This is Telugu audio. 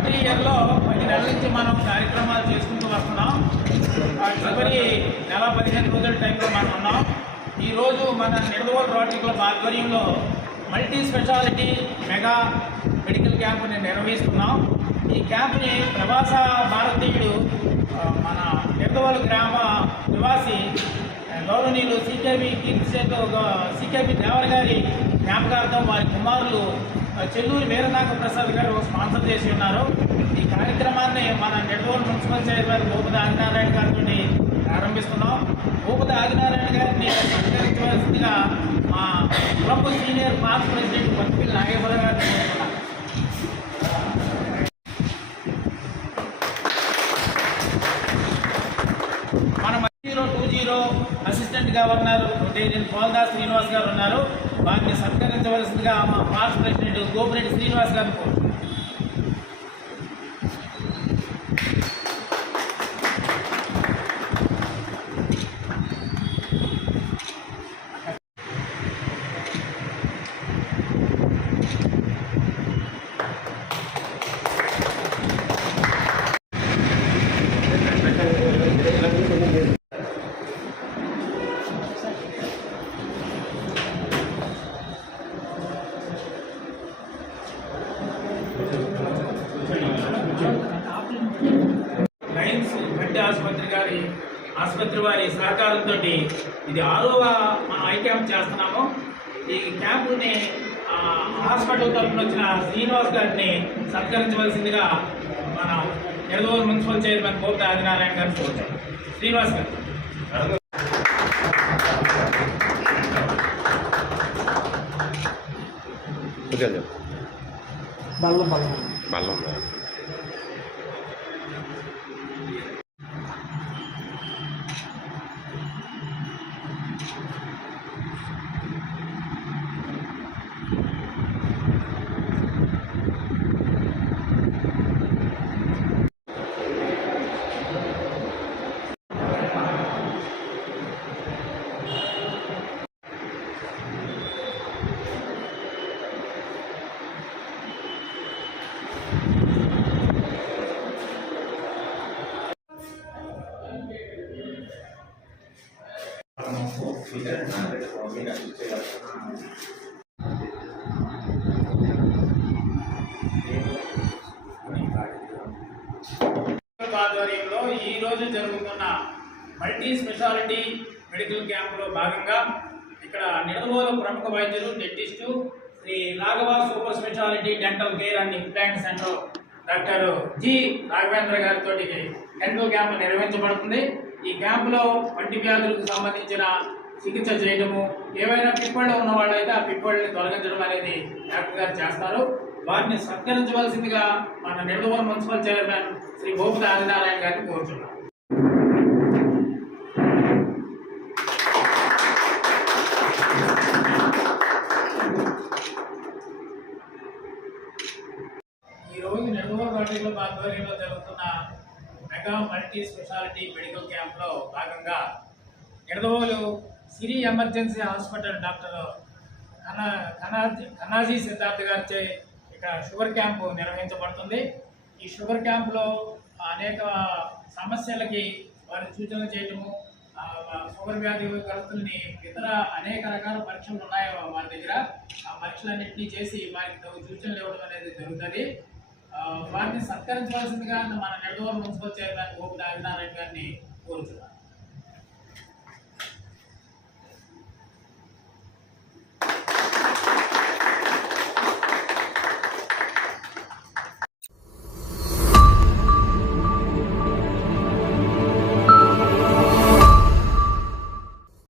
రాటరీ ఇయర్లో 10 నెలల నుంచి మనం కార్యక్రమాలు చేసుకుంటూ వస్తున్నాం. చివరి నెల 15 రోజుల టైంలో మనం ఉన్నాం. ఈరోజు మన నిడదవోలు రోటరీ క్లబ్ ఆధ్వర్యంలో మల్టీ స్పెషాలిటీ మెగా మెడికల్ క్యాంపుని నిర్వహిస్తున్నాం. ఈ క్యాంప్ని ప్రవాస భారతీయుడు మన నిడదవోలు గ్రామ నివాసి గౌరవనీయులు సికేబి దేవర్ గారి జ్ఞాపకార్థం వారి కుమారులు చెల్లూరి వీరనాగ ప్రసాద్ గారు స్పాన్సర్ చేసి ఉన్నారు. ఈ కార్యక్రమాన్ని మన నిడదవోలు మున్సిపల్ చైర్మన్ భూపతి ఆదినారాయణ గారితో ప్రారంభిస్తున్నాం. భూపతి ఆదినారాయణ గారిని సత్కరించవలసిందిగా మా club senior past president Pattipalli Nageswara గారిని కోరుతున్నాం. మన 2020 అసిస్టెంట్ గవర్నర్ పోల్దాస్ శ్రీనివాస్ గారు ఉన్నారు. వారిని సత్కరించవలసిందిగా మా పాస్ట్ ప్రెసిడెంట్ గోపిరెడ్డి శ్రీనివాస్ గారిని కోరుతున్నాం. లయన్స్ గడ్డి ఆసుపత్రి వారి సహకారంతో ఇది 6వ మనం ఐ క్యాంప్ చేస్తున్నాము. ఈ క్యాంపుని హాస్పిటల్ తరఫున వచ్చిన శ్రీనివాస్ గారిని సత్కరించవలసిందిగా మన నిడదవోలు మున్సిపల్ చైర్మన్ భూపతి ఆదినారాయణ గారిని కోరుతారు. శ్రీనివాస్ గారు బల్లం ఆధ్వర్యంలో ఈ రోజు జరుగుతున్న మల్టీ స్పెషాలిటీ మెడికల్ క్యాంపులో భాగంగా ఇక్కడ నిడదవోలు ప్రముఖ వైద్యులు dentist Shri Raghava super speciality dental care and implant centre doctor G Raghavendra గారితో డెంటల్ క్యాంపు నిర్వహించబడుతుంది. ఈ క్యాంపులో పంటి వ్యాధులకు సంబంధించిన చికిత్స చేయడము, ఏవైనా పిప్పళ్ళు ఉన్న వాళ్ళైతే ఆ పిప్పళ్ళని తొలగించడం అనేది డాక్టర్ గారు చేస్తారు. వారిని సత్కరించవలసిందిగా మన నిడదవోలు మున్సిపల్ చైర్మన్ శ్రీ భూపతి ఆదినారాయణ గారిని కోరుచున్నాం. ఈరోజు నిడదవోలు రోటరీ క్లబ్ ఆధ్వర్యంలో జరుగుతున్న మెగా మల్టీ స్పెషాలిటీ మెడికల్ క్యాంప్లో భాగంగా నిడదవోలు సిరి ఎమర్జెన్సీ హాస్పిటల్ డాక్టర్ కనాజీ సిద్ధార్థ్ గారిచే ఇక్కడ షుగర్ క్యాంపు నిర్వహించబడుతుంది. ఈ షుగర్ క్యాంపులో అనేక సమస్యలకి వారి సూచనలు చేయటము, షుగర్ వ్యాధి గ్రస్తుల్ని ఇతర అనేక రకాల పరీక్షలు ఉన్నాయి వారి దగ్గర. ఆ పరీక్షలన్నింటినీ చేసి వారికి సూచనలు ఇవ్వడం అనేది జరుగుతుంది. వారిని సత్కరించవలసిందిగా మన నిడదవోలు మున్సిపల్ చైర్మన్ భూపతి ఆదినారాయణ గారిని కోరుతున్నాను.